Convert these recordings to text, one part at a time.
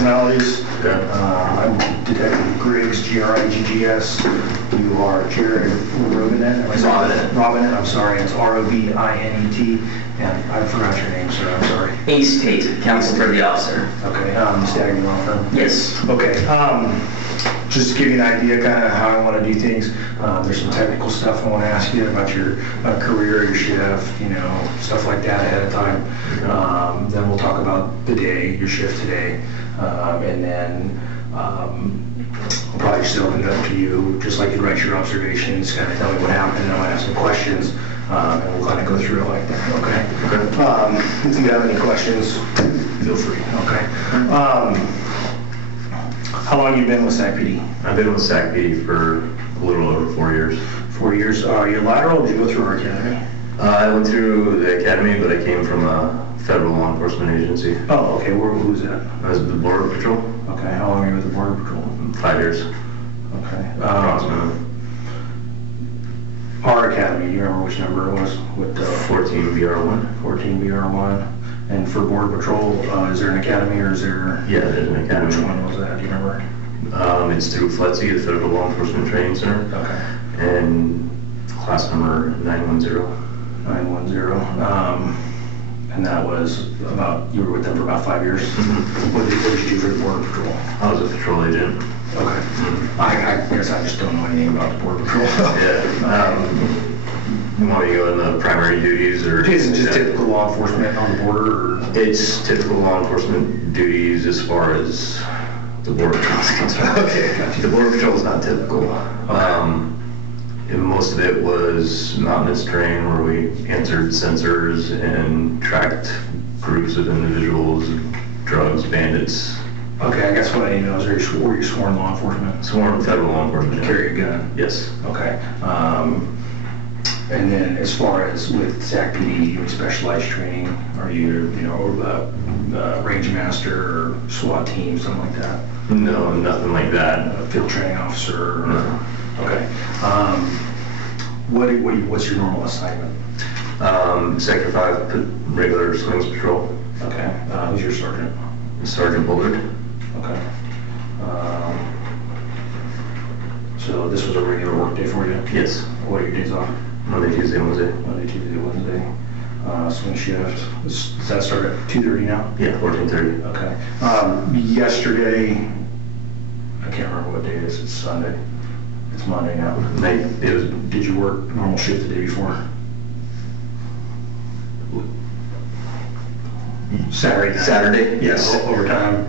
formalities. Okay. I'm Detective Griggs, Griggs. You are Jared Robinet. Robinet, I'm sorry, it's Robinet. And I forgot your name, sir, I'm sorry. Ace Tate, counsel for the officer. Okay, Staggy law firm? Yes. Okay, just to give you an idea kind of how I want to do things, there's some technical stuff I want to ask you about your career, your shift, you know, stuff like that ahead of time. Then we'll talk about the day, your shift today, and then I'll probably just open it up to you, just like you write your observations, kind of tell me what happened, and I might ask some questions, and we'll kind of go through it like that, okay? If you have any questions, feel free, okay? How long have you been with SAC-PD? I've been with SAC-PD for a little over 4 years. 4 years. You're lateral, or did you go through our academy? I went through the academy, but I came from a federal law enforcement agency. Oh, okay. Who's that? I was with the Border Patrol. Okay. How long were you with the Border Patrol? 5 years. Okay. Approximately. Our academy, do you remember which number it was? With 14 BR1. 14 BR1. And for Border Patrol, is there an academy or is there? Yeah, there's an academy. Which one was that? Do you remember? It's through FLETC, the Federal Law Enforcement Training Center. Okay. And class number 910. 910. And that was about, you were with them for about 5 years? Mm-hmm. What did you do for the Border Patrol? I was a patrol agent. Okay. Mm-hmm. I guess I just don't know anything about the Border Patrol. Yeah. You want me to go in the primary duties, or? Is it just typical law enforcement on the border? Or? It's typical law enforcement duties as far as the Border Patrol is concerned. Okay. Gotcha. The Border Patrol is not typical. Okay. And most of it was mountainous terrain where we answered sensors and tracked groups of individuals, drugs, bandits. Okay, I guess what I need to know is, were you sworn law enforcement? Sworn federal law enforcement. Carry a gun? Yes. Okay. And then as far as with SAC-PD, do you have specialized training? Are you, range master or SWAT team, something like that? No, nothing like that. A field training officer? No. Okay. What's your normal assignment? Sector 5, regular swings patrol. Okay. Who's your sergeant? Sergeant Bullard. Okay. So this was a regular work day for you? Yes. What are your days off? Monday, Tuesday, Wednesday. Monday, Tuesday, Wednesday. Swing shift. Does that start at 2:30 now? Yeah, 14:30. Okay. Yesterday, I can't remember what day it is. It's Sunday. It's Monday now. Did you work normal shift the day before? Saturday night. Saturday? Yes. Overtime?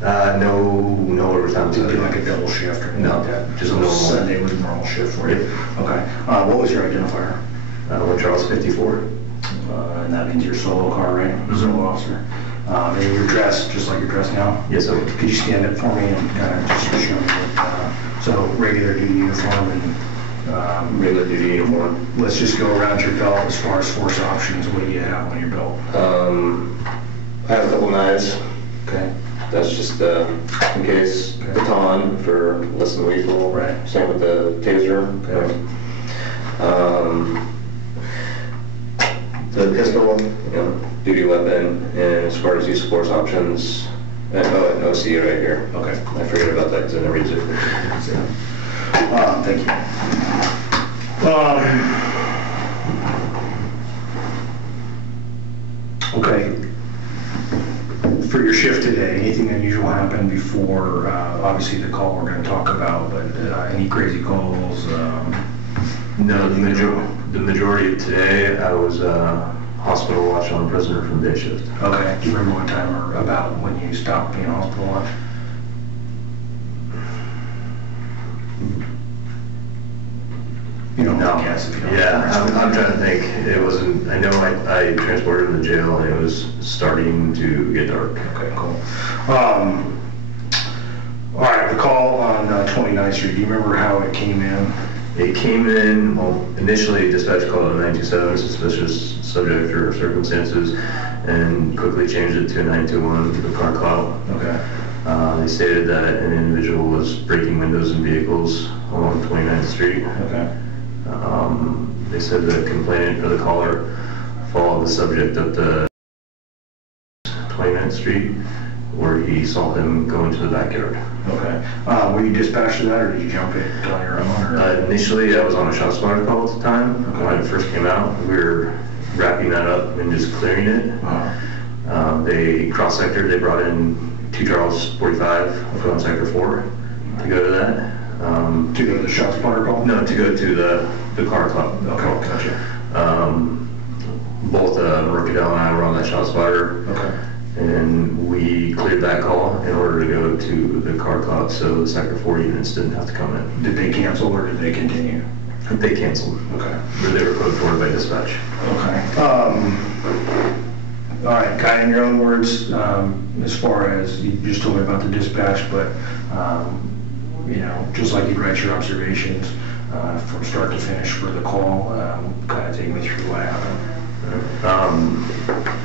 No overtime. Didn't do like a double shift or anything No, like that? just So normal. Sunday was a normal shift for you? Yep. Okay. What was your identifier? When Charles 54. And that means you're solo car, right? Mm-hmm. Solo officer. And you're dressed just like you're dressed now? Yes, sir. Could you stand up for me and kind of just show me what, so regular duty uniform and Regular duty uniform. let's just go around your belt as far as force options. What do you have on your belt? I have a couple knives. Okay. That's just in case. Okay. Baton for less than lethal. Right. Same with the taser. Okay. The pistol, duty weapon, and as far as use of force options, an OC right here. Okay. I forget about that because I never use it. Thank you. Okay. For your shift today, anything unusual happened before, obviously the call we're going to talk about, but any crazy calls? No, the majority of today I was hospital watch on a prisoner from day shift. Okay. Do you remember what time or about when you stopped being hospital watch? You don't know, yes, if you don't. Yeah, I'm trying to think. It wasn't, I know I transported him to jail and it was starting to get dark. Okay, cool. All right, the call on 29th Street, do you remember how it came in? It came in, well, initially dispatch called it a 927, suspicious subject or circumstances, and quickly changed it to a 921, the car clout. Okay. They stated that an individual was breaking windows in vehicles along 29th Street. Okay. They said the complainant or the caller followed the subject up the 29th Street, where he saw him go into the backyard. Okay. Were you dispatched to that, or did you jump it on your own? Or? Initially, I was on a shot spotter call at the time. Okay. When it first came out, we were wrapping that up and just clearing it. They cross-sectored, they brought in 2 Charles 45 from Sector 4 to go to that. To go to the shot spotter call? No, to go to the car club. Okay, gotcha. Both Mercadal and I were on that shot spotter. Okay. And we cleared that call in order to go to the car club, so the Sector 4 units didn't have to come in. Did they cancel or did they continue? They canceled. Okay. They were code forward by dispatch. Okay. All right, kind of in your own words, as far as you just told me about the dispatch, but you know, just like you'd write your observations from start to finish for the call, kind of take me through what happened.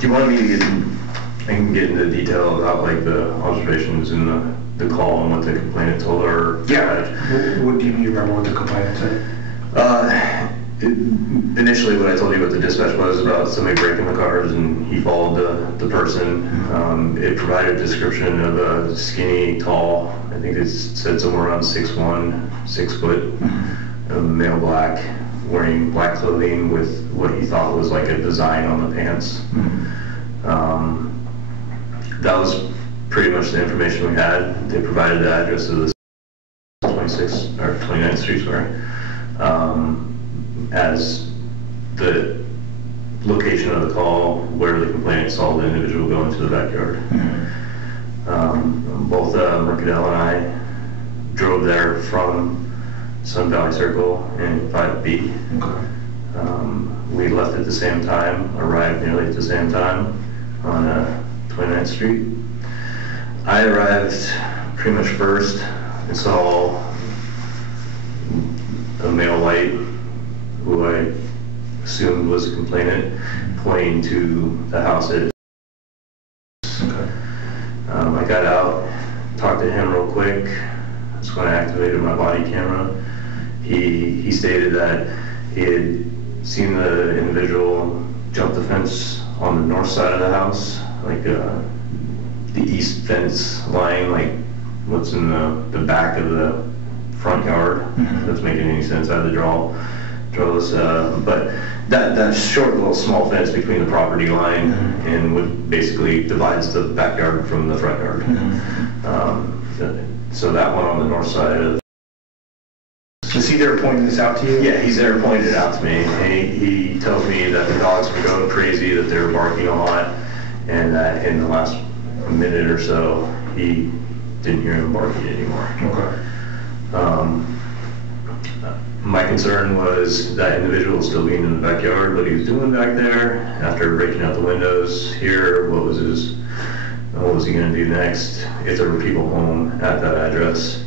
Do you want me to I can get into detail about like the observations in the call and what the complainant told her? Yeah. What do you remember what the complainant said? Initially, what I told you what the dispatch was about somebody breaking the cars and he followed the person. It provided a description of a skinny, tall, I think it said somewhere around 6'1", 6 foot, male black, wearing black clothing with what he thought was like a design on the pants. That was pretty much the information we had. They provided the address of the 29th Street, as the location of the call where the complainant saw the individual go into the backyard. Both Mercadal and I drove there from Sun Valley Circle in 5B. Okay. We left at the same time, arrived nearly at the same time on 29th Street. I arrived pretty much first and saw a male white, who I assumed was a complainant, pointing to the house at. Okay. I got out, talked to him real quick. That's when I activated my body camera. He stated that he had seen the individual jump the fence on the north side of the house, like the east fence line, like what's in the back of the front yard. If that's making any sense. I had to draw this, but that short little small fence between the property line and what basically divides the backyard from the front yard. So that one on the north side of. Is he there pointing this out to you? Yeah, he's there pointing it out to me. He tells me that the dogs were going crazy, that they were barking a lot, and that in the last minute or so, he didn't hear him barking anymore. Okay. My concern was that individual still being in the backyard, what he was doing back there after breaking out the windows here, what was he going to do next, if there were people home at that address.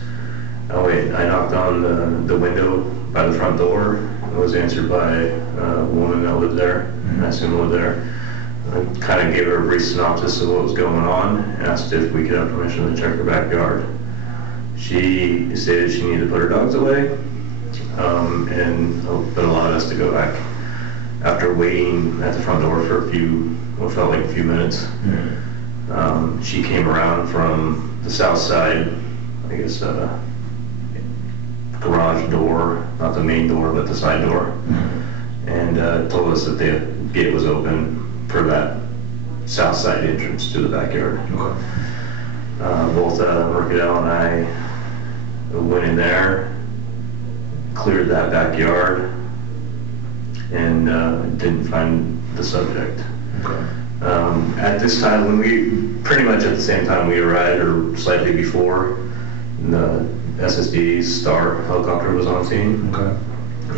I knocked on the window by the front door. It was answered by a woman that lived there, and I assume lived there. I kind of gave her a brief synopsis of what was going on and asked if we could have permission to check her backyard. She stated she needed to put her dogs away, but allowed us to go back. After waiting at the front door for what felt like a few minutes, she came around from the south side, I guess, garage door, not the main door, but the side door, and told us that the gate was open for that south side entrance to the backyard. Okay. Both Mercadal and I went in there, cleared that backyard, and didn't find the subject. Okay. At this time, pretty much at the same time we arrived, or slightly before, the SSD Star helicopter was on scene. Okay.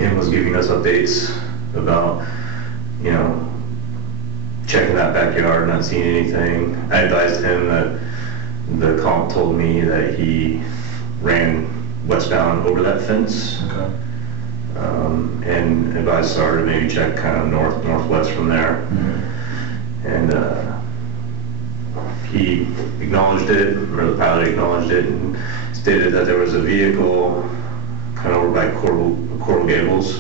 And was giving us updates about, checking that backyard, not seeing anything. I advised him that the comp told me that he ran westbound over that fence. Okay. And advised Star to maybe check kind of northwest from there. And he acknowledged it, or the pilot acknowledged it, and stated that there was a vehicle kind of over by Coral Gables,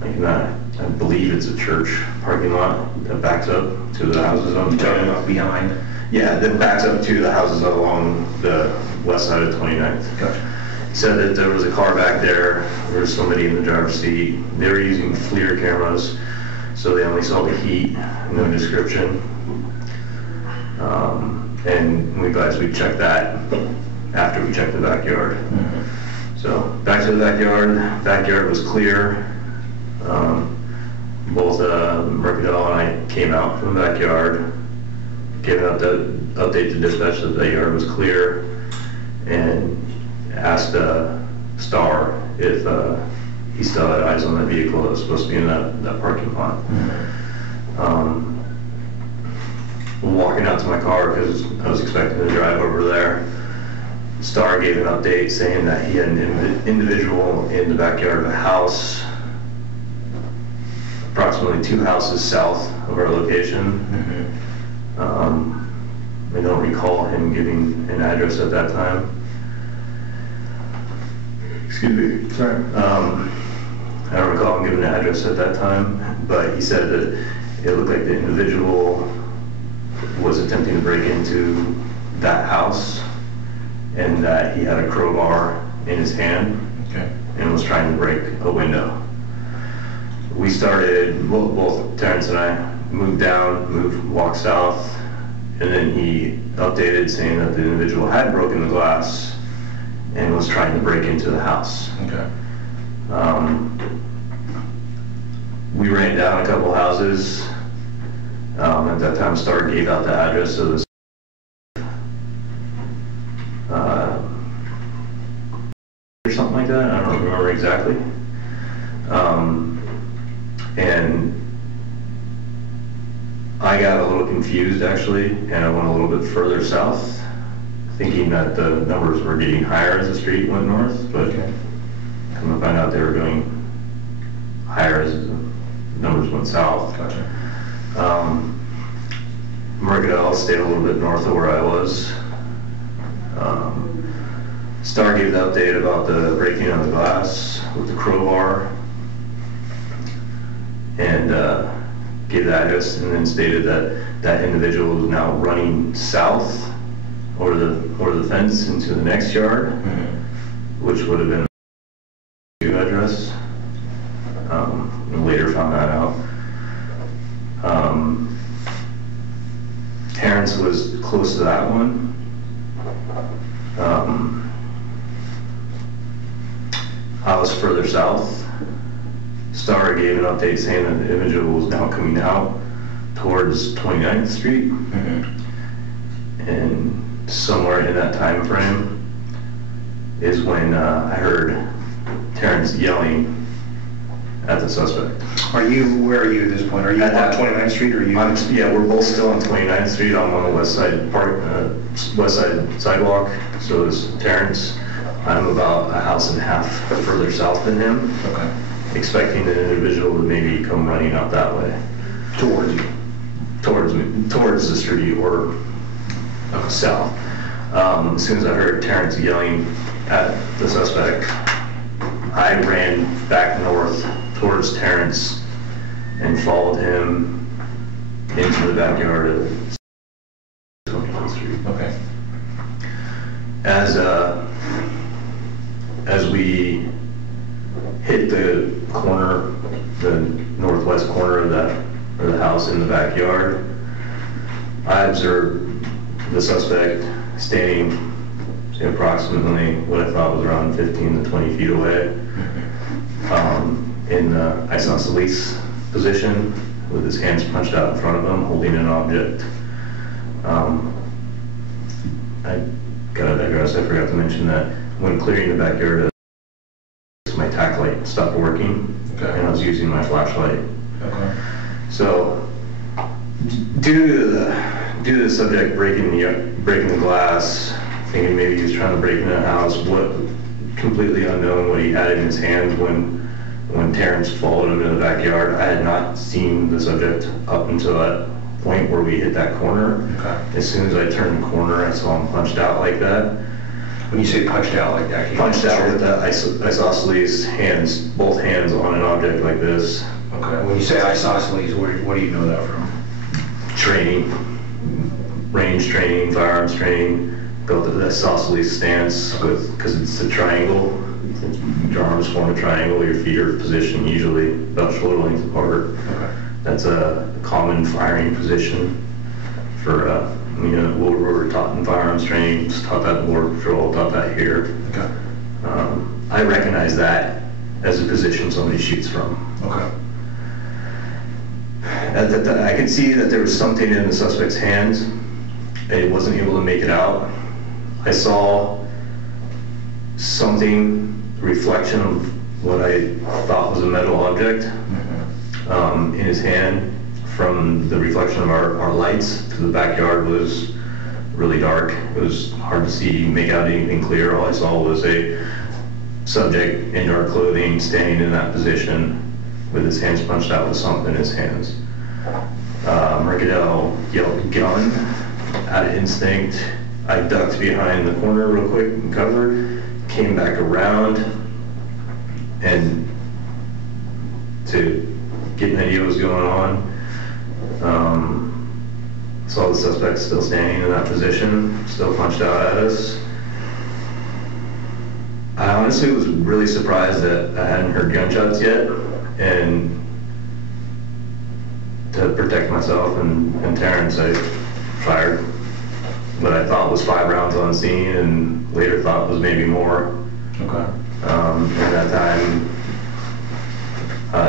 like in that, I believe it's a church parking lot that backs up to the houses on the Talking about behind? Yeah, that backs up to the houses along the west side of 29th. Gotcha. Said that there was a car back there, there was somebody in the driver's seat. They were using FLIR cameras, so they only saw the heat, no description. And we advised we check that after we checked the backyard. So back to the backyard was clear. Both Mercadal and I came out from the backyard, gave an update to dispatch that the yard was clear, and asked Star if he still had eyes on that vehicle that was supposed to be in that parking lot. Walking out to my car because I was expecting to drive over there. Star gave an update saying that he had an individual in the backyard of a house, approximately 2 houses south of our location. I don't recall him giving an address at that time. Excuse me. Sorry. I don't recall him giving an address at that time, but he said that it looked like the individual was attempting to break into that house and that he had a crowbar in his hand and was trying to break a window. We started, both Terrence and I walked south, and then he updated saying that the individual had broken the glass and was trying to break into the house. We ran down a couple houses. At that time, Star gave out the address of this or something like that. I don't remember exactly. And I got a little confused actually, and I went a little bit further south, thinking that the numbers were getting higher as the street went north, but come to find out they were going higher as the numbers went south. Mercadal stayed a little bit north of where I was. Star gave the update about the breaking of the glass with the crowbar, and gave the address, and then stated that that individual was now running south over the fence into the next yard, which would have been the address. And later found that out. Terrence was close to that one. I was further south. Star gave an update saying that the individual was now coming out towards 29th Street. And somewhere in that time frame is when I heard Terrence yelling at the suspect. Where are you at this point? Are you on 29th Street or are you? Yeah, we're both still on 29th Street. I'm on the west side sidewalk. So is Terrence. I'm about a house and a half further south than him. Expecting an individual to maybe come running out that way. Towards you? Towards me, towards the street or south. As soon as I heard Terrence yelling at the suspect, I ran back north towards Terrence and followed him into the backyard of 29th Street. As we hit the corner, the northwest corner of the house in the backyard, I observed the suspect standing approximately what I thought was around 15 to 20 feet away, in the isosceles position with his hands punched out in front of him, holding an object. I gotta digress, I forgot to mention that when clearing the backyard, my tack light stopped working, and I was using my flashlight. So, due to the subject breaking the glass, thinking maybe he was trying to break into the house, completely unknown what he had in his hands when Terrence followed him in the backyard. I had not seen the subject up until that point where we hit that corner. As soon as I turned the corner, I saw him punched out like that. When you say punched out like that, punched out with that isosceles hands, both hands on an object like this. When you say isosceles, what do you know that from? Training. range training, firearms training, built the isosceles stance because it's a triangle. Your arms form a triangle, your feet are positioned usually about shoulder length apart. Okay. That's a common firing position for, what we're taught in firearms training, just taught that in border patrol, taught that here. Okay. I recognize that as a position somebody shoots from. Okay. I could see that there was something in the suspect's hands. I wasn't able to make it out. I saw something, reflection of what I thought was a metal object in his hand. From the reflection of our lights to the backyard was really dark. It was hard to see, make out anything clear. All I saw was a subject in dark clothing standing in that position with his hands punched out with something in his hands. Mercadal yelled gun out of instinct. I ducked behind the corner real quick and covered, came back around, and to get an idea what was going on, saw the suspect still standing in that position, still punched out at us. I honestly was really surprised that I hadn't heard gunshots yet, and to protect myself and Terrence, I fired what I thought was 5 rounds on scene, and later thought was maybe more. Okay. At that time,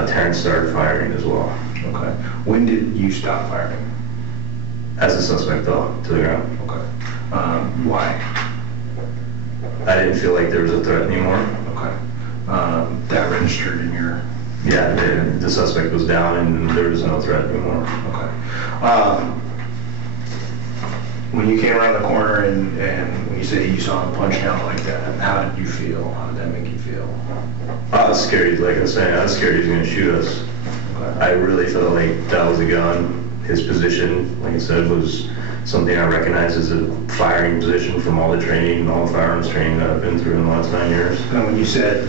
Terrence started firing as well. Okay. When did you stop firing? As the suspect fell to the ground. Okay. Why? I didn't feel like there was a threat anymore. Okay. That registered in your... Yeah, the suspect was down and there was no threat anymore. Okay. When you came around the corner and when you say you saw him punch out like that, how did you feel? How did that make you feel? I was scared, like I was saying, I was scared he was going to shoot us. Okay. I really felt like that was a gun. His position, like I said, was something I recognize as a firing position from all the training and all the firearms training that I've been through in the last 9 years. And when you said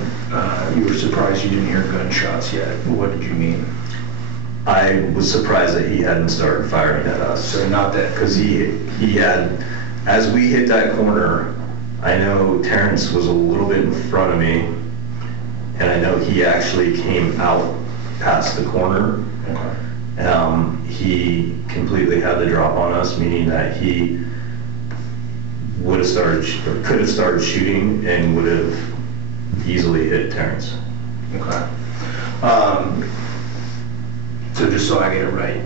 you were surprised you didn't hear gunshots yet, what did you mean? I was surprised that he hadn't started firing at us. So not that... Because he had, as we hit that corner, I know Terrence was a little bit in front of me, and I know he actually came out past the corner. Okay. He completely had the drop on us, meaning that he would have started, or could have started shooting and would have easily hit Terrence. Okay. So just so I get it right,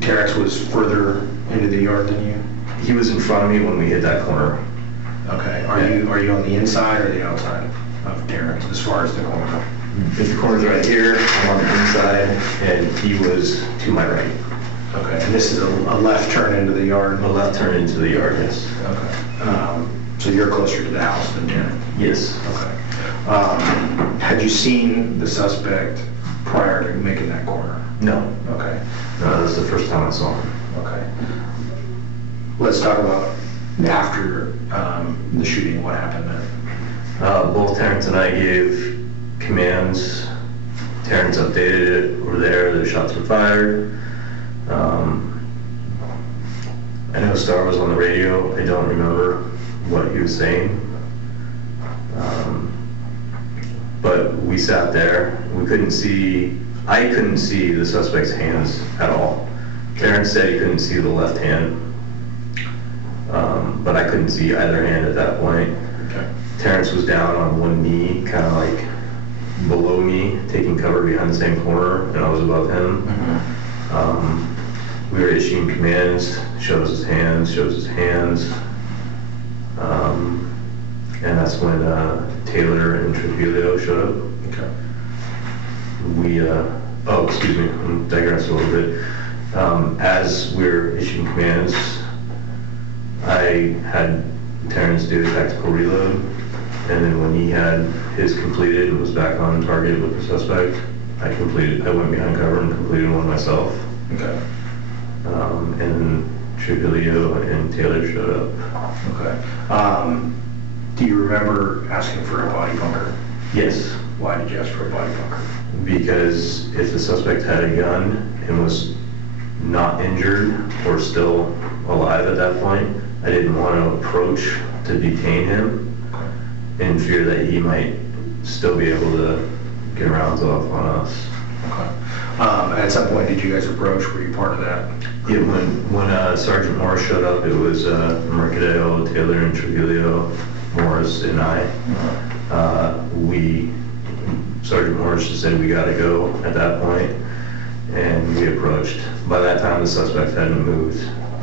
Terrence was further into the yard than you? He was in front of me when we hit that corner. Okay. Are you on the inside or the outside of Terrence as far as the corner? If the corner's right here, I'm on the inside, and he was to my right. Okay. And this is a left turn into the yard? A left turn into the yard, yes. Okay. So you're closer to the house than Terrence? Yes. Okay. Had you seen the suspect prior to making that corner? No. Okay. No, that was the first time I saw him. Okay. Let's talk about after the shooting, what happened then? Both Terrence and I gave commands. Terrence updated it. We're there. The shots were fired. I know Star was on the radio. I don't remember what he was saying. But we sat there. We couldn't see. I couldn't see the suspect's hands at all. Terrence said he couldn't see the left hand. But I couldn't see either hand at that point. Okay. Terrence was down on one knee, kind of like below me, taking cover behind the same corner, and I was above him. We were issuing commands, shows his hands, and that's when Taylor and Trujillo showed up. Okay. Excuse me, I'm digressing a little bit. As we were issuing commands, I had Terrence do a tactical reload, and then when he had his completed and was back on target with the suspect, I went behind cover and completed one myself. Okay. And then Trujillo and Taylor showed up. Okay. Do you remember asking for a body bunker? Yes. Why did you ask for a body bunker? Because if the suspect had a gun and was not injured or still alive at that point. I didn't want to approach to detain him in fear that he might still be able to get rounds off on us. Okay. At some point, did you guys approach? Were you part of that? Yeah, when Sergeant Morris showed up, it was Mercadale, Taylor, and Trujillo, Morris, and I. Sergeant Morris just said we got to go at that point, and we approached. By that time, the suspect hadn't moved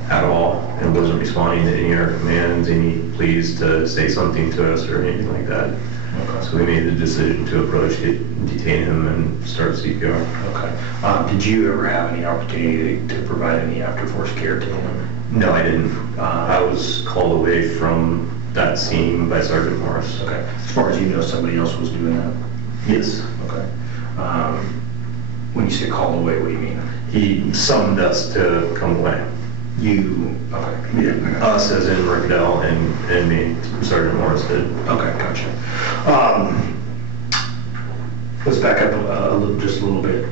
at all and wasn't responding to any of our commands, any pleas to say something to us or anything like that. Okay. So we made the decision to approach, detain him, and start CPR. Okay. Did you ever have any opportunity to provide any after-force care to him? No, I didn't. I was called away from that scene by Sergeant Morris. Okay. As far as you know, somebody else was doing that? Yes. Okay. When you say called away, what do you mean? He summoned us to come away. You, okay. Yeah. Us as in Mercadale and me, Sergeant Morris did. Okay, gotcha. Let's back up just a little bit.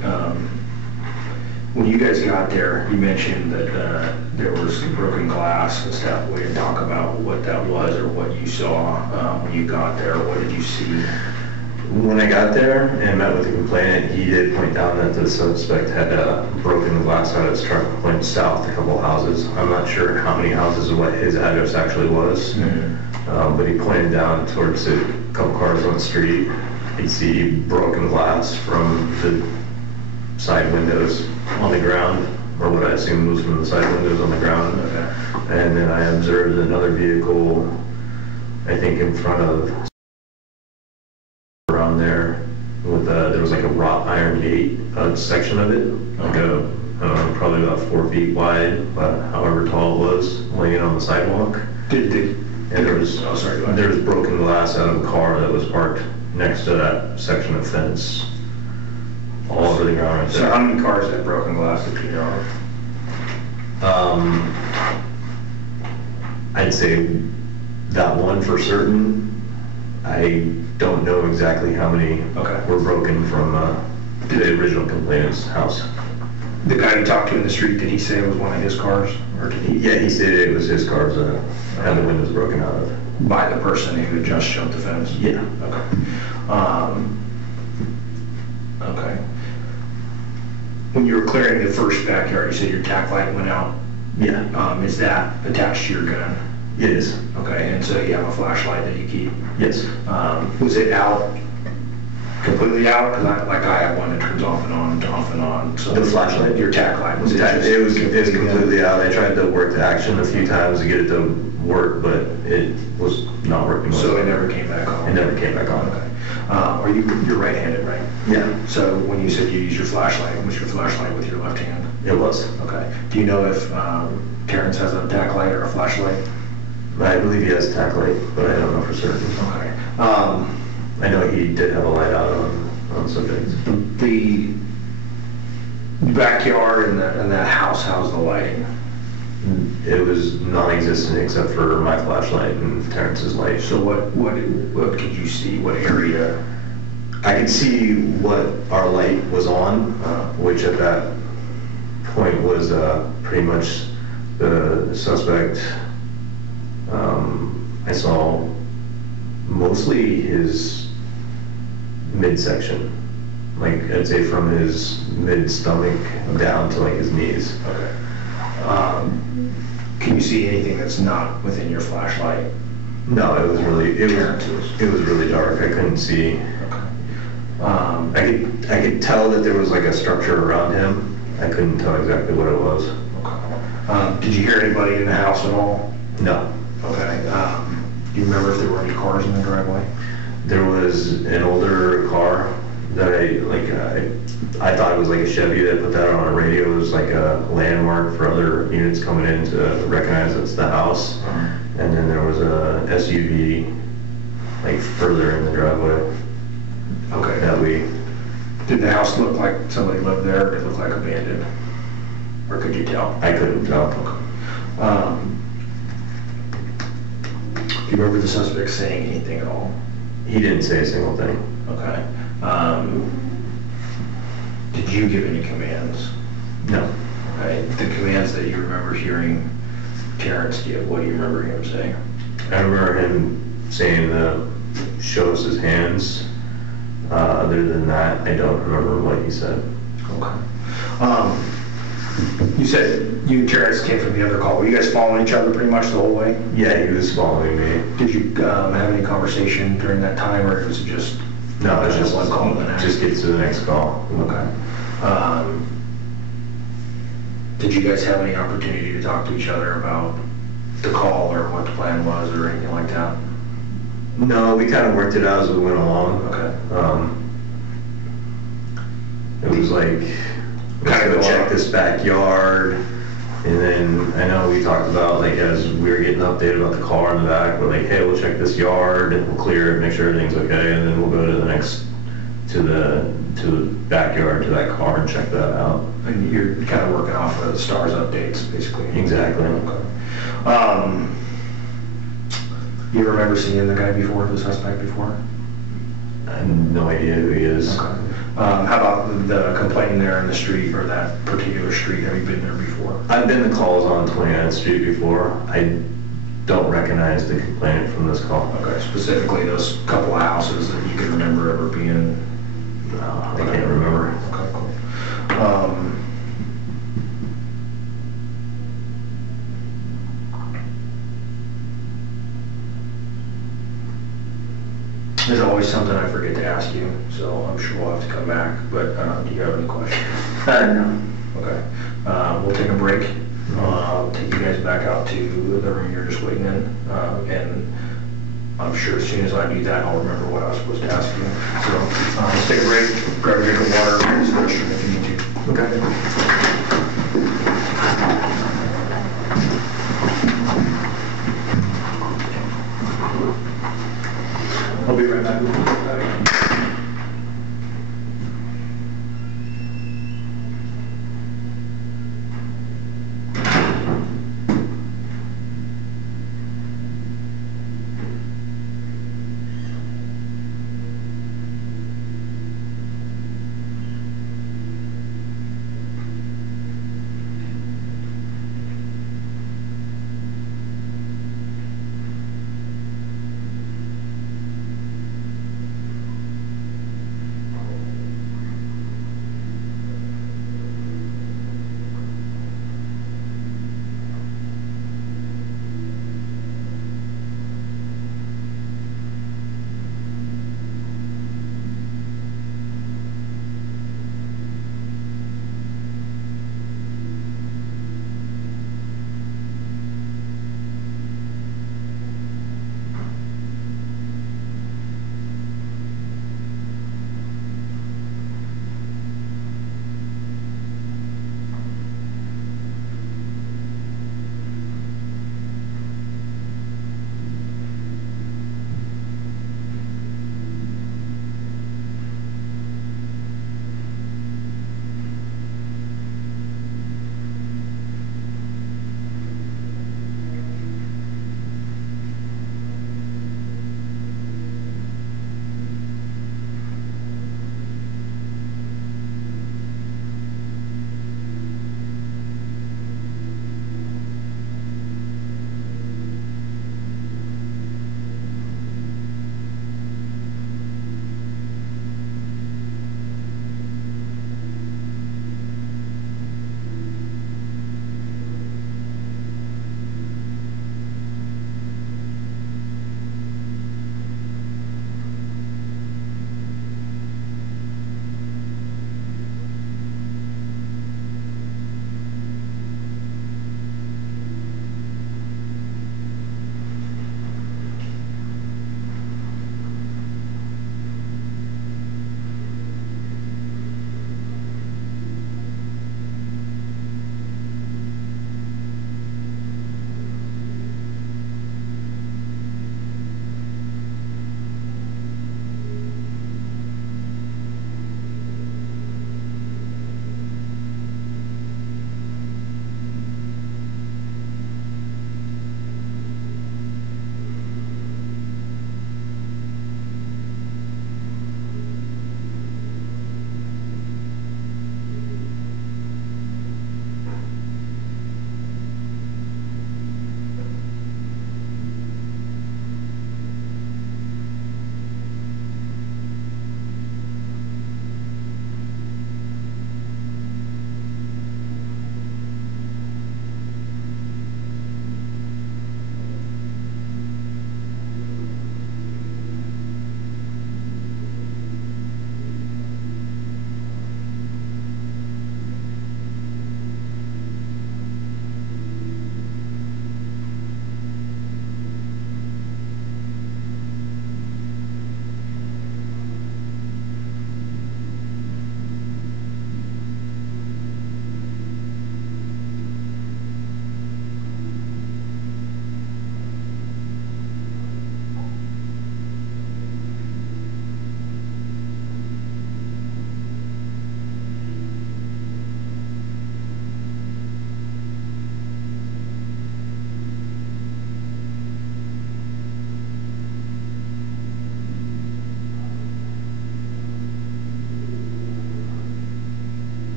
When you guys got there, you mentioned that there was broken glass and stuff. We didn't talk about what that was or what you saw when you got there. What did you see? When I got there and met with the complainant, he did point down that the suspect had broken the glass out of his truck, pointed south a couple houses. I'm not sure how many houses or what his address actually was, but he pointed down towards a couple cars on the street. You'd see broken glass from the side windows on the ground, or what I assumed was from the side windows on the ground. Okay. And then I observed another vehicle, I think in front of around there with there was like a wrought iron gate section of it, like I don't know, probably about 4 feet wide, but however tall it was, laying on the sidewalk. And there was there was broken glass out of a car that was parked next to that section of fence, all over the ground right there. So how many cars had broken glass that you know of? I'd say that one for certain. I don't know exactly how many were broken from the original complainant's house. The guy you talked to in the street, did he say it was one of his cars? Or did he? Yeah, he stated it was his cars that had the windows broken out of. By the person who had just jumped the fence? Yeah. Okay. Okay. When you were clearing the first backyard, you said your tack light went out? Yeah. Is that attached to your gun? It is. Okay, and so you have a flashlight that you keep? Yes. Was it out, completely out? Because I have one that turns off and on. So the flashlight? Your tack light, was it was completely out. I tried to work the action a few times to get it to work, but it was not working. So it never came back on? It never came back on. Okay. You're right-handed, right? Yeah. So when you said you use your flashlight, was your flashlight with your left hand? It was. Okay. Do you know if Terrence has a tack light or a flashlight? I believe he has a tack light, but I don't know for certain. Okay. I know he did have a light out on subject. The backyard and that house, how's the lighting? It was non-existent except for my flashlight and Terrence's light. So what could you see? What area? I could see what our light was on, which at that point was pretty much the suspect. I saw mostly his midsection, like I'd say from his mid-stomach down to like his knees. Okay. Can you see anything that's not within your flashlight? No, it was really dark. I couldn't see. Okay. I could tell that there was like a structure around him. I couldn't tell exactly what it was. Okay. Did you hear anybody in the house at all? No. Okay. Do you remember if there were any cars in the driveway? There was an older car that I thought it was like a Chevy that put that on a radio. It was like a landmark for other units coming in to recognize it's the house. And then there was a SUV like further in the driveway. Okay. Did the house look like somebody lived there, or did it look like abandoned? Or could you tell? I couldn't tell. Okay. Do you remember the suspect saying anything at all? He didn't say a single thing. Okay. Did you give any commands? No. Okay. The commands that you remember hearing Terrence, what do you remember him saying? I remember him saying show us his hands. Other than that, I don't remember what he said. Okay. You said you and Terrence came from the other call. Were you guys following each other pretty much the whole way? Yeah, he was following me. Did you have any conversation during that time, or was it just... No, it was just one call to the next? Just get to the next call. Okay. Did you guys have any opportunity to talk to each other about the call or what the plan was or anything like that? No, we kind of worked it out as we went along. Okay. It was like, Kind of go go check on. this backyard, and then I know we talked about, like, as we were getting updated about the car in the back, we're like, hey, we'll check this yard and we'll clear it, make sure everything's okay, and then we'll go to the next, to the backyard, to that car and check that out. And you're kind of working off of the STARS updates, basically. Exactly. Okay. You remember seeing the guy before, the suspect before? I have no idea who he is. Okay. How about the complaint there in the street, or that particular street? Have you been there before? I've been to calls on 29th Street before. I don't recognize the complainant from this call. Okay, specifically those couple of houses that you can remember ever being... No, I can't remember. Okay, cool. There's always something I forget to ask you, so I'm sure we'll have to come back, but do you have any questions? No. Okay. We'll take a break. I'll take you guys back out to the room you're just waiting in, and I'm sure as soon as I do that, I'll remember what I was supposed to ask you. So let's take a break, grab a drink of water, and some restroom if you need to. Okay. I'll be right back.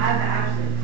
have actually.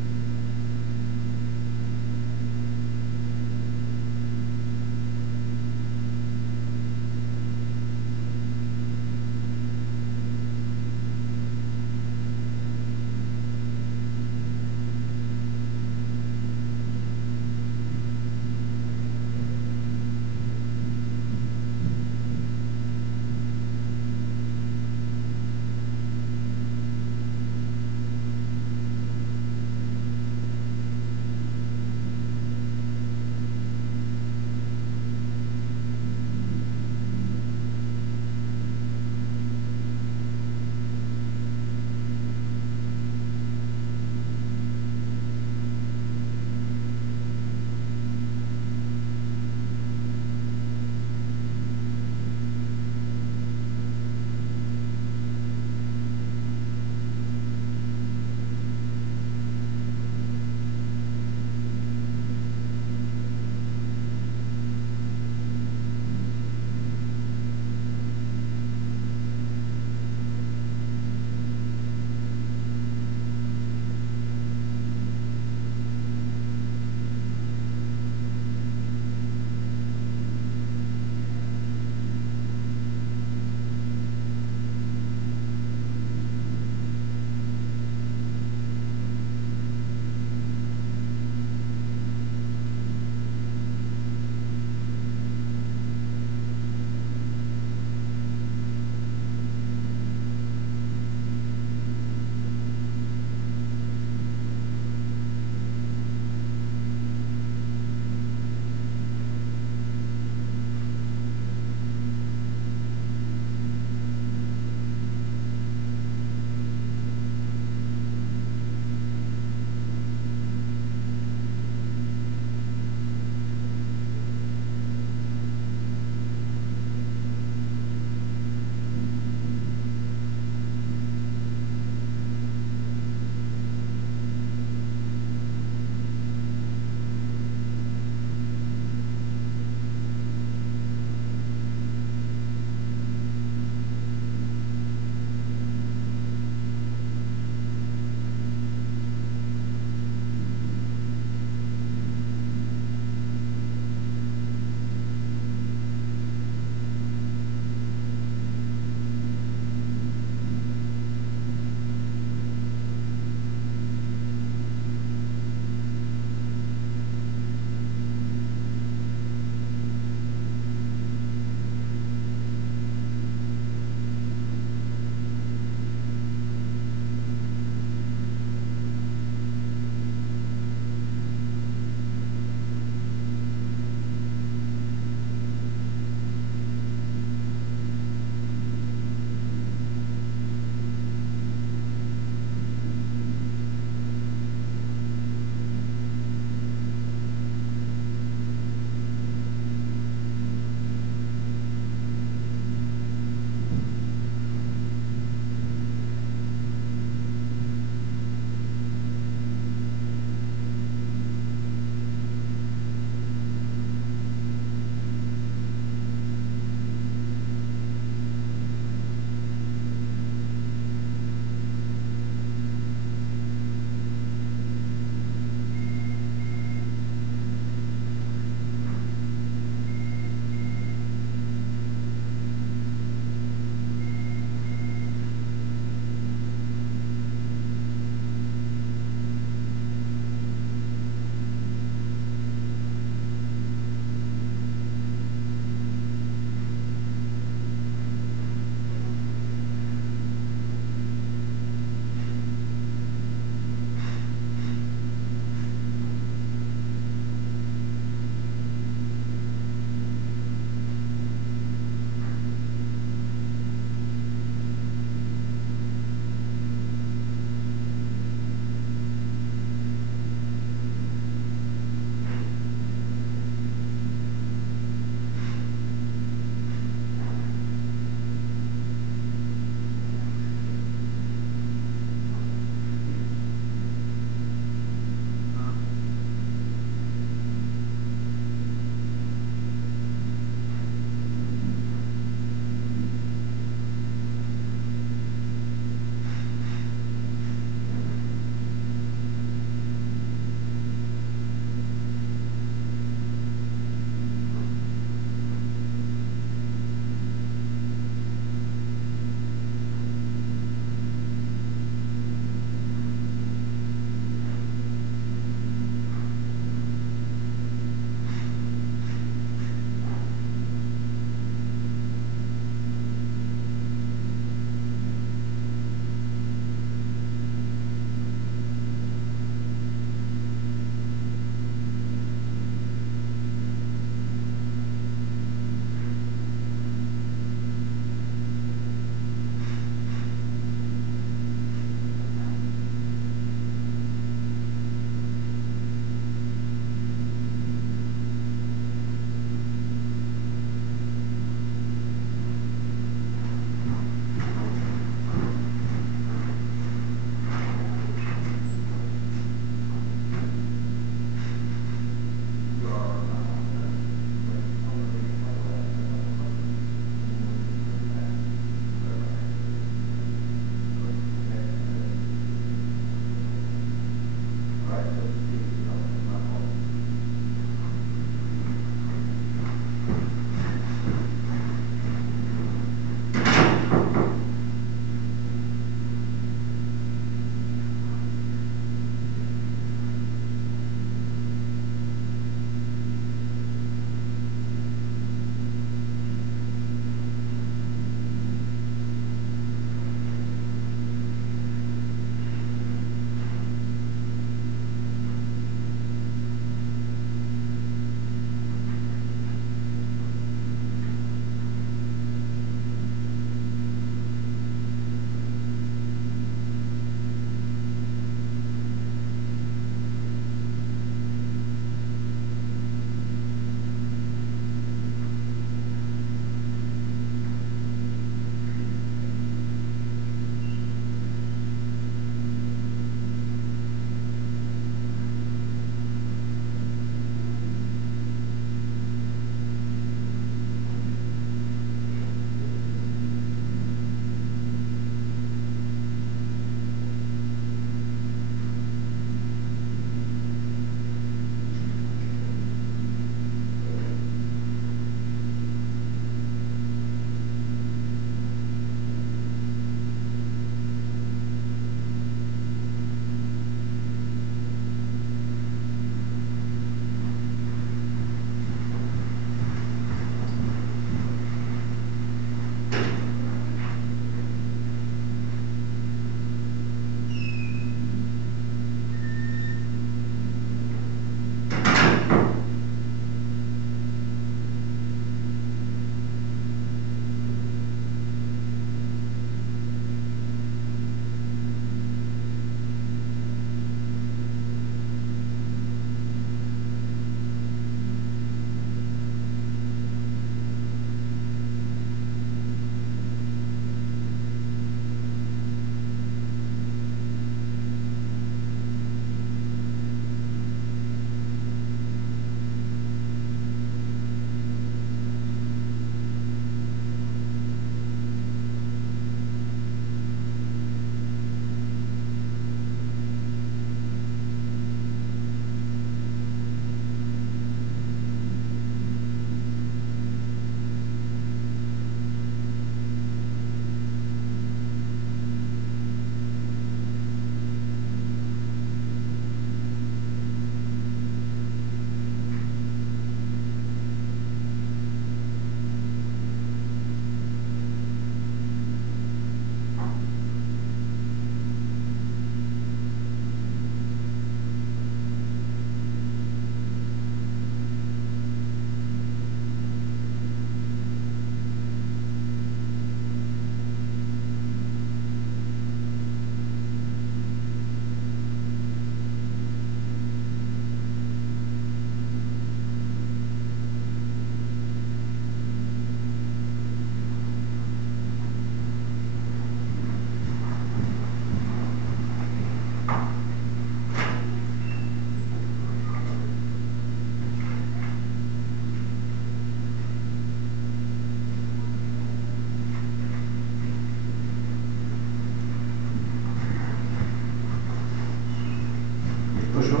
Push it on.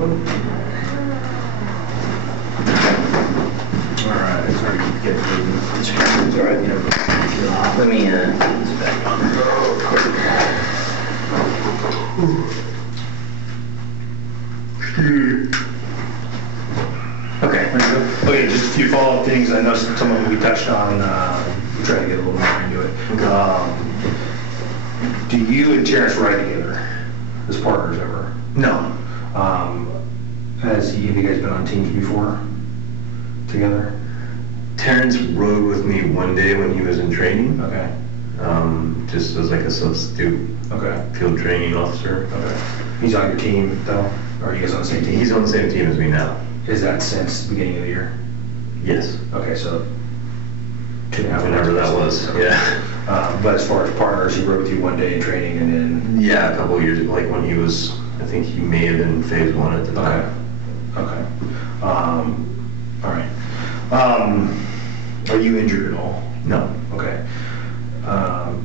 All right, it's hard to get moving. It's all right. Let me get this back on. Okay. Okay, just a few follow-up things. I know some of them we touched on. We tried to get a little more into it. Do you and Terrence ride together as partners ever? No. Have you guys been on teams before together? Terrence rode with me one day when he was in training, Okay. just as like a substitute Okay. field training officer. Okay. He's on your team though? Or are you guys on the same team? He's on the same team as me now. Is that since the beginning of the year? Yes. Okay, so 2.5 Whenever that was, yeah. But as far as partners, he rode with you one day in training and then... Yeah, a couple of years, like when he was, I think he may have been phase 1 at the time. Okay. All right. Are you injured at all? No. Okay.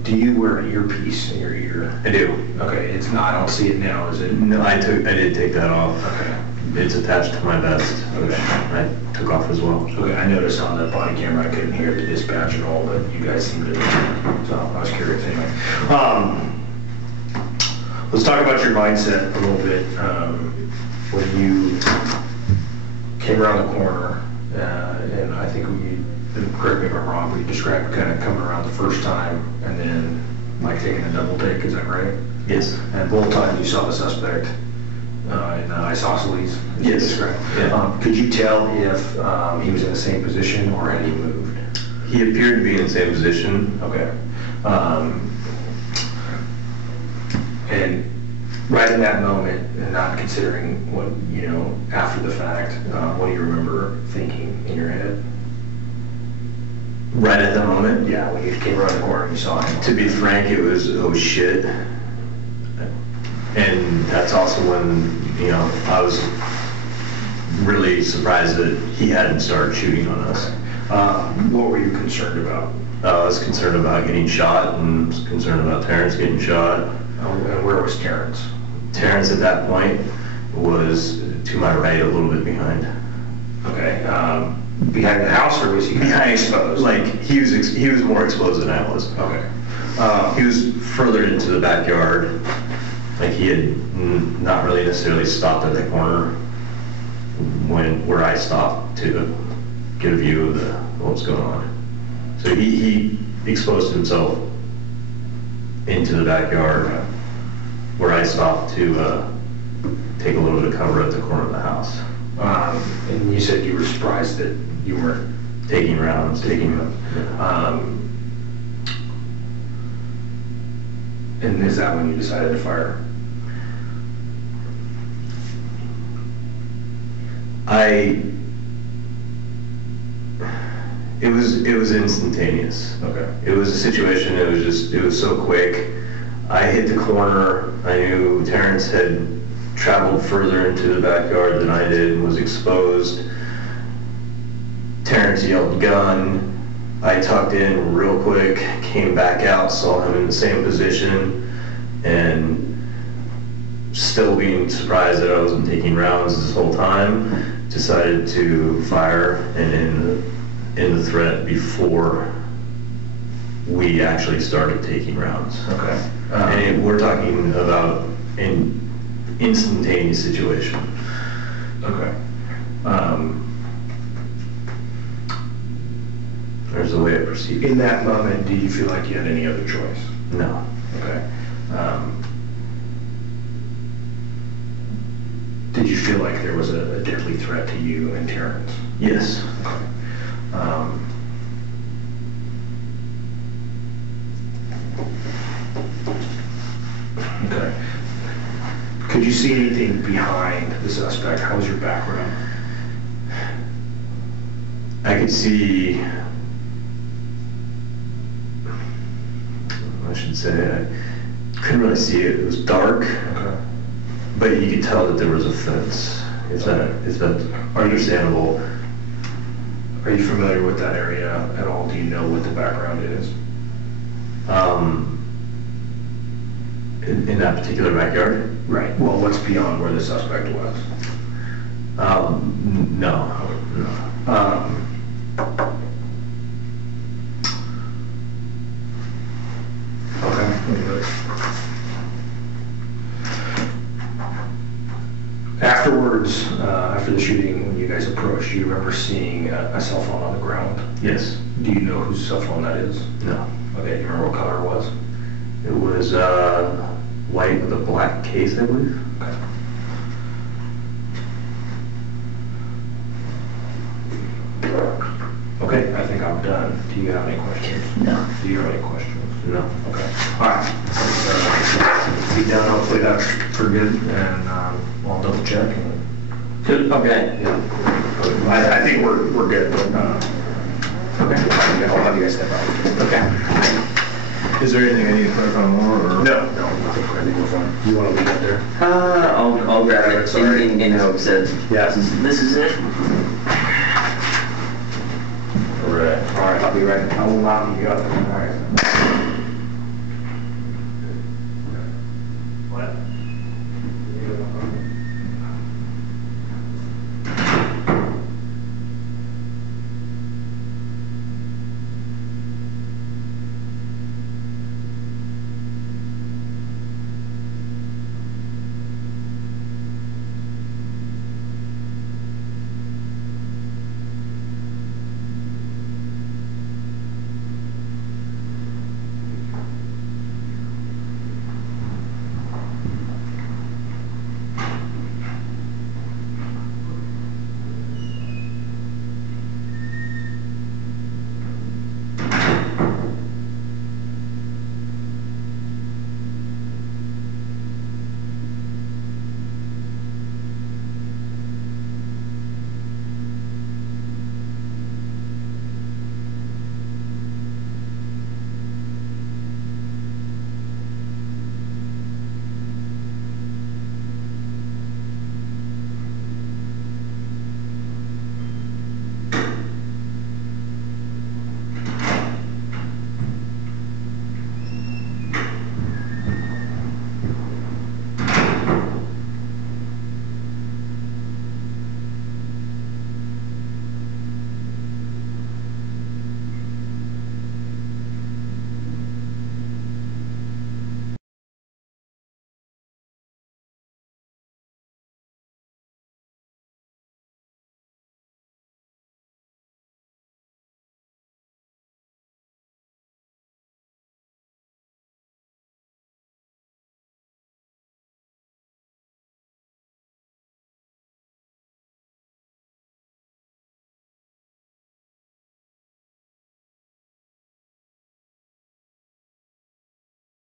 Do you wear an earpiece in your ear? I do. Okay, it's not, I don't see it now, is it? No, I did take that off. Okay. It's attached to my vest, which I took off as well. Okay, I noticed on the body camera I couldn't hear the dispatch at all, but you guys seemed to, so I was curious anyway. Let's talk about your mindset a little bit. When you came around the corner, and I think correct me if I'm wrong, but you described kind of coming around the first time and then like taking a double take, is that right? Yes. And both times you saw the suspect in isosceles, as you Yes. described. Yeah. Could you tell if he was in the same position or had he moved? He appeared to be in the same position. Okay. And right in that moment, and not considering what, after the fact, what do you remember thinking in your head? Right at the moment? Yeah, when you came around the corner and you saw him. To be frank, it was, oh shit. And that's also when, I was really surprised that he hadn't started shooting on us. What were you concerned about? I was concerned about getting shot and was concerned about Terrence getting shot. And where was Terrence? Terrence at that point was to my right, a little bit behind. Okay. Behind the house, or was he kind of exposed? Like, he was more exposed than I was. Okay. He was further into the backyard. Like, he had not really necessarily stopped at the corner where I stopped to get a view of what was going on. So he exposed himself into the backyard where I stopped to take a little bit of cover at the corner of the house. And you said you were surprised that you weren't taking rounds. And is that when you decided to fire? It was instantaneous. Okay. It was a situation, it was so quick. I hit the corner, I knew Terrence had traveled further into the backyard than I did and was exposed. Terrence yelled gun. I tucked in real quick, came back out, saw him in the same position, and still being surprised that I wasn't taking rounds this whole time, decided to fire and end the threat before we actually started taking rounds. Okay. And we're talking about an instantaneous situation. Okay. There's the way I proceed. In that moment, do you feel like you had any other choice? No. Okay. Did you feel like there was a deadly threat to you and Terrence? Yes. Okay. Okay. Could you see anything behind the suspect? How was your background? I could see, I should say, I couldn't really see it. It was dark, Okay. but you could tell that there was a fence. Is that understandable? Are you familiar with that area at all? Do you know what the background is? In that particular backyard? Right, well, what's beyond where the suspect was? No. Okay. Afterwards, after the shooting, when you guys approached, do you remember seeing a cell phone on the ground? Yes. Do you know whose cell phone that is? No. Okay, do you remember what color it was? It was white with a black case, I believe. Okay. Okay, I think I'm done. Do you have any questions? No. Do you have any questions? No. Okay. All right. Be done. Hopefully that's for good, and I'll double check. And, Good, okay. yeah. I think we're good. But, okay. I'll have you guys step out. Okay. Is there anything I need to clarify more, or? No, I think we're fine. You want to leave it there? I'll grab it Sorry. in hopes that Yeah. this is it. All right, I'll be right. I will not be out there. All right. What?